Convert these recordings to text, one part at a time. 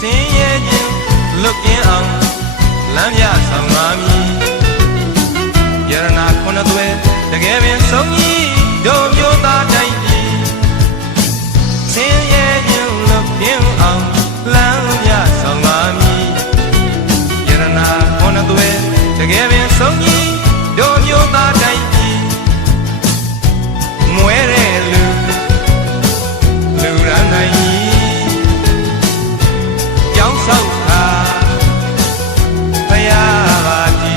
ဆင်းရဲခြင်းလွတ်ကင်းအောင်လမ်းပြဆောင်ပါမည်ယရနာခုနှစ်သွဲတကယ်ပင်ဆုံးကြီးတို့မျိုးသားတိုင်းကြီးဆင်းရဲခြင်းလွတ်ကင်းအောင်လမ်းပြဆောင်ပါမည်ယရနာခုနှစ်သွဲတကယ်ပင်ဆုံးကြီးတို့မျိုးသားတိုင်းကြီးမွဲတဲ့လူရန်နိုင်ကြောင်းဆောက်တာဖယားပါတီ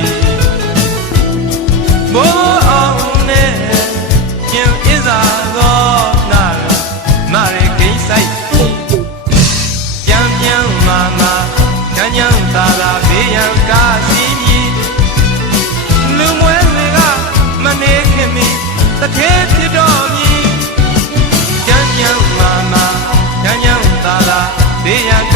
မိုးအောင်နဲ့ကျင်ဣဇာသောနာမရေကိဆိုင်ပြန်မာကညံသာလာဘေးရန်ကားစီမီလူမွဲတွေကမနေခင်မီတထဲဖြစ်တော်မီကညံသာလာဘေးရန်